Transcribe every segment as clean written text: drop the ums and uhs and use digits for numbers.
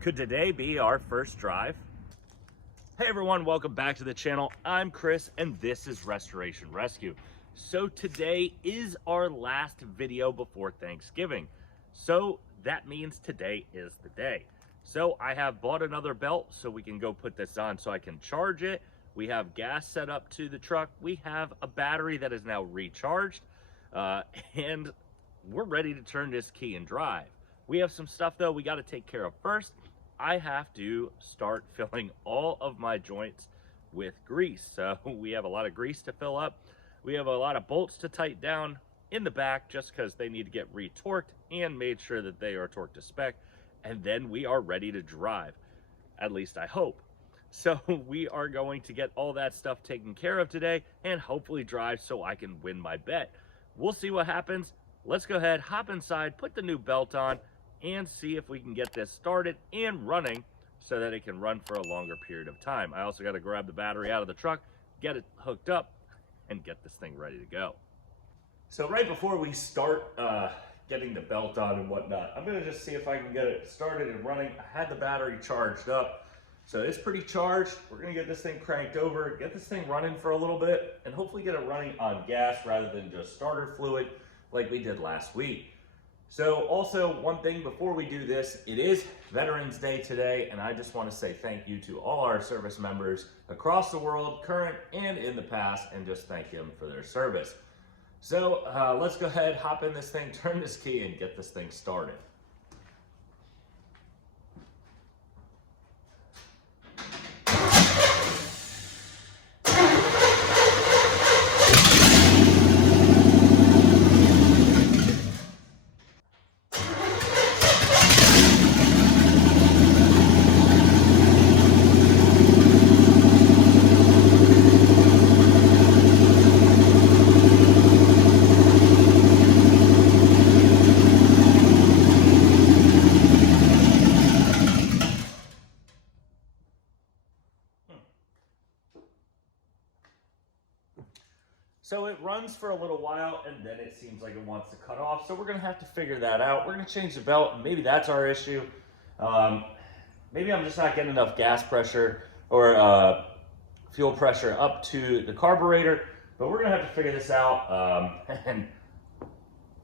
Could today be our first drive? Hey everyone, welcome back to the channel. I'm Chris and this is Restoration Rescue. So today is our last video before Thanksgiving. So that means today is the day. So I have bought another belt so we can go put this on so I can charge it. We have gas set up to the truck. We have a battery that is now recharged and we're ready to turn this key and drive. We have some stuff though we got to take care of first. I have to start filling all of my joints with grease. So we have a lot of grease to fill up. We have a lot of bolts to tighten down in the back just because they need to get retorqued and made sure that they are torqued to spec. And then we are ready to drive, at least I hope. So we are going to get all that stuff taken care of today and hopefully drive so I can win my bet. We'll see what happens. Let's go ahead, hop inside, put the new belt on, and see if we can get this started and running so that it can run for a longer period of time. I also got to grab the battery out of the truck, get it hooked up, and get this thing ready to go. So right before we start getting the belt on and whatnot, I'm gonna just see if I can get it started and running. I had the battery charged up, so it's pretty charged. We're gonna get this thing cranked over, get this thing running for a little bit, and hopefully get it running on gas rather than just starter fluid like we did last week. So also one thing before we do this, it is Veterans Day today, and I just want to say thank you to all our service members across the world, current and in the past, and just thank them for their service. So let's go ahead, hop in this thing, turn this key, and get this thing started. So it runs for a little while and then it seems like it wants to cut off. So we're gonna have to figure that out. We're gonna change the belt. Maybe that's our issue. Maybe I'm just not getting enough gas pressure or fuel pressure up to the carburetor, but we're gonna have to figure this out and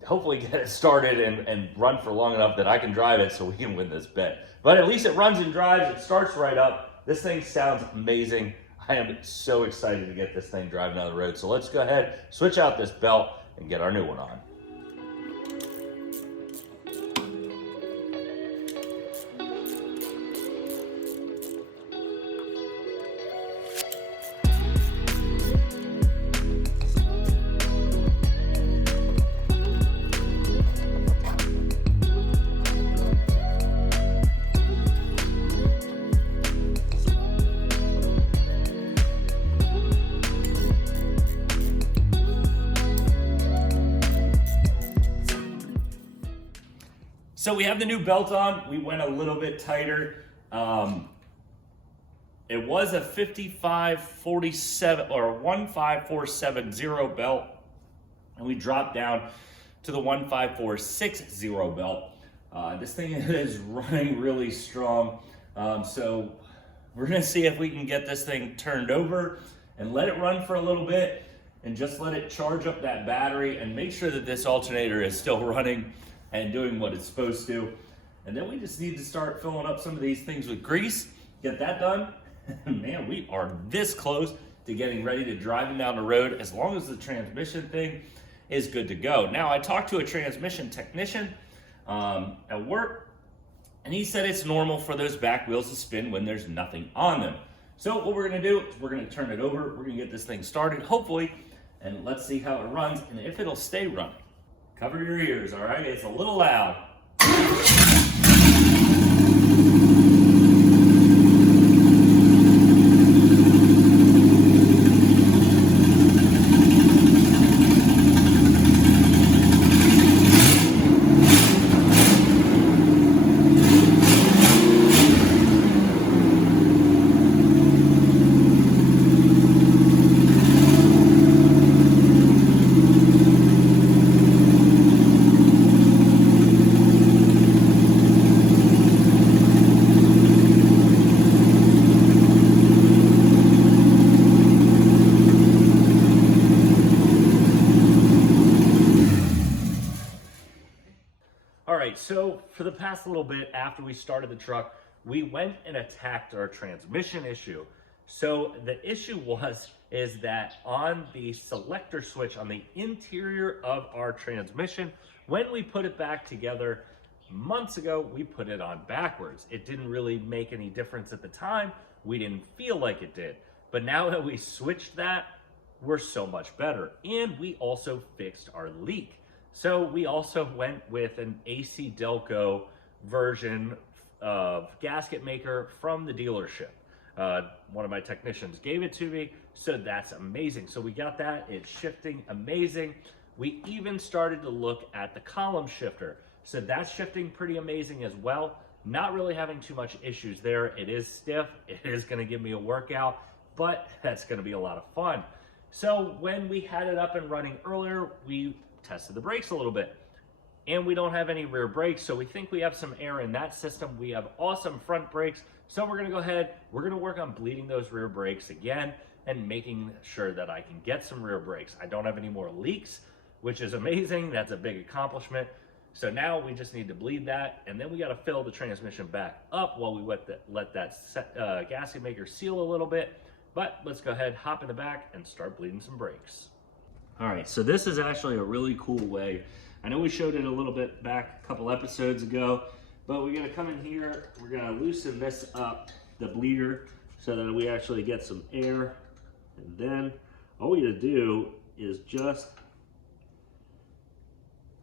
hopefully get it started and run for long enough that I can drive it so we can win this bet. But at least it runs and drives, it starts right up. This thing sounds amazing. I am so excited to get this thing driving down the road. So let's go ahead, switch out this belt, and get our new one on. So we have the new belt on. We went a little bit tighter. It was a 5547 or 15470 belt, and we dropped down to the 15460 belt. This thing is running really strong. So we're gonna see if we can get this thing turned over and let it run for a little bit and just let it charge up that battery and make sure that this alternator is still running and doing what it's supposed to. And then we just need to start filling up some of these things with grease, get that done. Man, we are this close to getting ready to driving down the road as long as the transmission thing is good to go. Now, I talked to a transmission technician at work, and he said it's normal for those back wheels to spin when there's nothing on them. So what we're gonna do is we're gonna turn it over, we're gonna get this thing started, hopefully, and let's see how it runs and if it'll stay running. Cover your ears, all right? It's a little loud. for the past little bit after we started the truck, we went and attacked our transmission issue. So the issue is that on the selector switch on the interior of our transmission, when we put it back together months ago, we put it on backwards. It didn't really make any difference at the time. We didn't feel like it did. But now that we switched that, we're so much better. And we also fixed our leak. So we also went with an AC Delco version of gasket maker from the dealership. One of my technicians gave it to me, so that's amazing. So we got that, it's shifting amazing. We even started to look at the column shifter. So that's shifting pretty amazing as well. Not really having too much issues there. It is stiff, it is gonna give me a workout, but that's gonna be a lot of fun. So when we had it up and running earlier, we tested the brakes a little bit. And we don't have any rear brakes, so we think we have some air in that system. We have awesome front brakes, so we're gonna go ahead, we're gonna work on bleeding those rear brakes again and making sure that I can get some rear brakes. I don't have any more leaks, which is amazing. That's a big accomplishment. So now we just need to bleed that, and then we gotta fill the transmission back up while we let that gasket maker seal a little bit. But let's go ahead, hop in the back, and start bleeding some brakes. All right, so this is actually a really cool way. I know we showed it a little bit back a couple episodes ago, but we're gonna come in here, we're gonna loosen this up, the bleeder, so that we actually get some air. And then all we gotta do is just,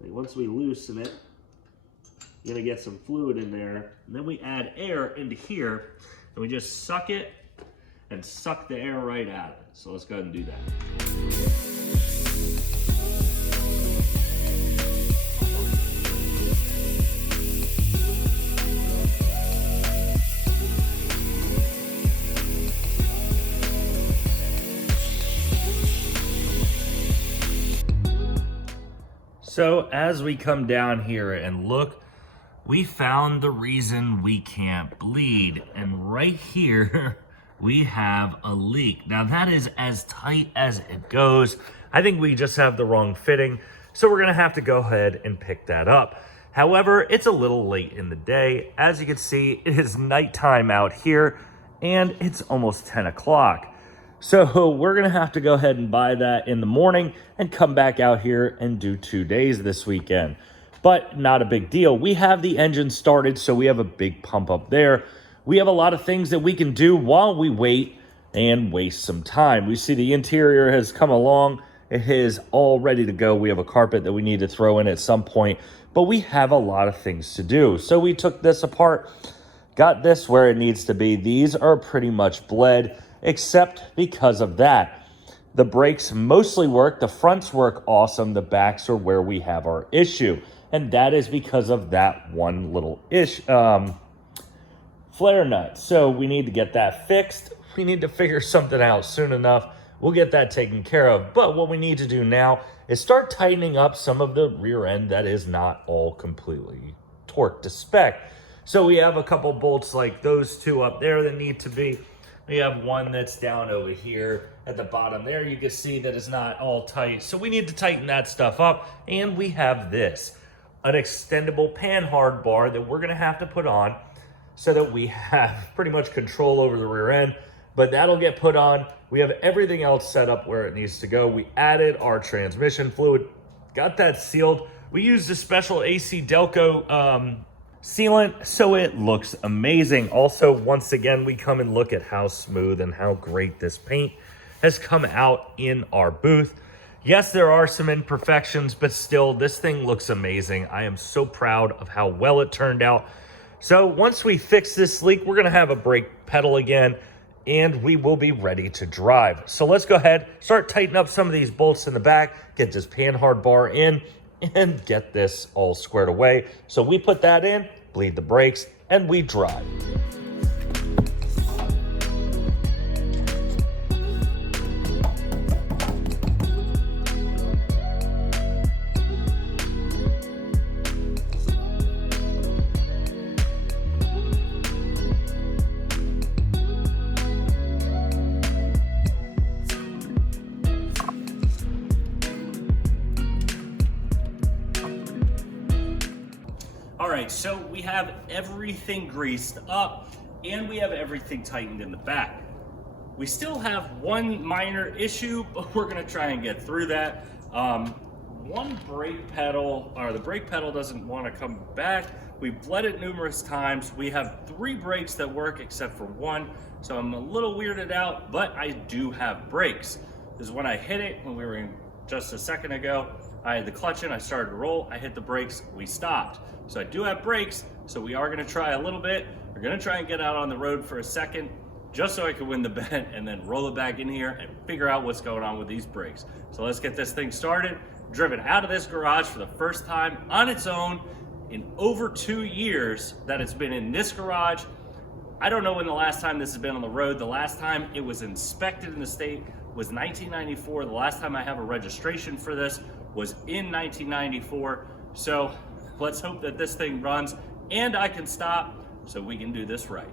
once we loosen it, you're gonna get some fluid in there, and then we add air into here, and we just suck it and suck the air right out of it. So let's go ahead and do that. So as we come down here and look, we found the reason we can't bleed. And right here, we have a leak. Now that is as tight as it goes. I think we just have the wrong fitting. So we're gonna have to go ahead and pick that up. However, it's a little late in the day. As you can see, it is nighttime out here and it's almost 10 o'clock. So we're gonna have to go ahead and buy that in the morning and come back out here and do 2 days this weekend. But not a big deal. We have the engine started, so we have a big pump up there. We have a lot of things that we can do while we wait and waste some time. We see the interior has come along. It is all ready to go. We have a carpet that we need to throw in at some point, but we have a lot of things to do. So we took this apart, got this where it needs to be. These are pretty much bled, except because of that. The brakes mostly work, the fronts work awesome, the backs are where we have our issue. And that is because of that one little flare nut. So we need to get that fixed. We need to figure something out soon enough. We'll get that taken care of. But what we need to do now is start tightening up some of the rear end that is not all completely torqued to spec. So we have a couple bolts like those two up there that need to be. We have one that's down over here at the bottom there. You can see that it's not all tight. So we need to tighten that stuff up. And we have this, an extendable panhard bar that we're gonna have to put on so that we have pretty much control over the rear end, but that'll get put on. We have everything else set up where it needs to go. We added our transmission fluid, got that sealed. We used a special AC Delco sealant, so it looks amazing. Also, once again, we come and look at how smooth and how great this paint has come out in our booth. Yes, there are some imperfections, but still, this thing looks amazing. I am so proud of how well it turned out. So once we fix this leak, we're gonna have a brake pedal again, and we will be ready to drive. So let's go ahead, start tightening up some of these bolts in the back, get this panhard bar in, and get this all squared away. So we put that in, bleed the brakes, and we drive. right, so we have everything greased up and we have everything tightened in the back. We still have one minor issue, but we're gonna try and get through that. One brake pedal, or the brake pedal doesn't wanna come back. We've bled it numerous times. We have 3 brakes that work except for one, so I'm a little weirded out, but I do have brakes. Because when I hit it, when we were in just a second ago, I had the clutch in, I started to roll, I hit the brakes, we stopped. So I do have brakes, so we are gonna try a little bit. We're gonna try and get out on the road for a second, just so I can win the bet and then roll it back in here and figure out what's going on with these brakes. So let's get this thing started. Driven out of this garage for the first time on its own in over 2 years that it's been in this garage. I don't know when the last time this has been on the road. The last time it was inspected in the state was 1994. The last time I have a registration for this was in 1994. So let's hope that this thing runs and I can stop so we can do this right.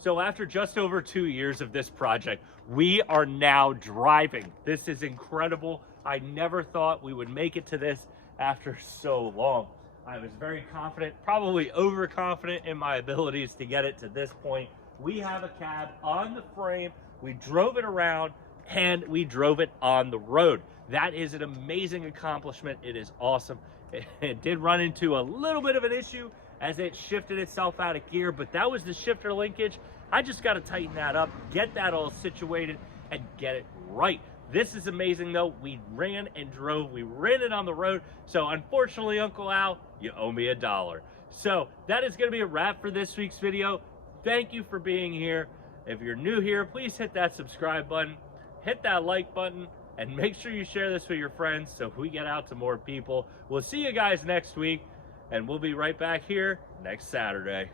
So after just over 2 years of this project, we are now driving. This is incredible. I never thought we would make it to this after so long. I was very confident, probably overconfident in my abilities to get it to this point. We have a cab on the frame. We drove it around and we drove it on the road. That is an amazing accomplishment. It is awesome. It did run into a little bit of an issue as it shifted itself out of gear, but that was the shifter linkage. I just got to tighten that up, get that all situated, and get it right. This is amazing though. We ran and drove, we ran it on the road. So unfortunately, Uncle Al, you owe me $1. So that is going to be a wrap for this week's video. Thank you for being here. If you're new here, please hit that subscribe button, hit that like button, and make sure you share this with your friends so we get out to more people. We'll see you guys next week, and we'll be right back here next Saturday.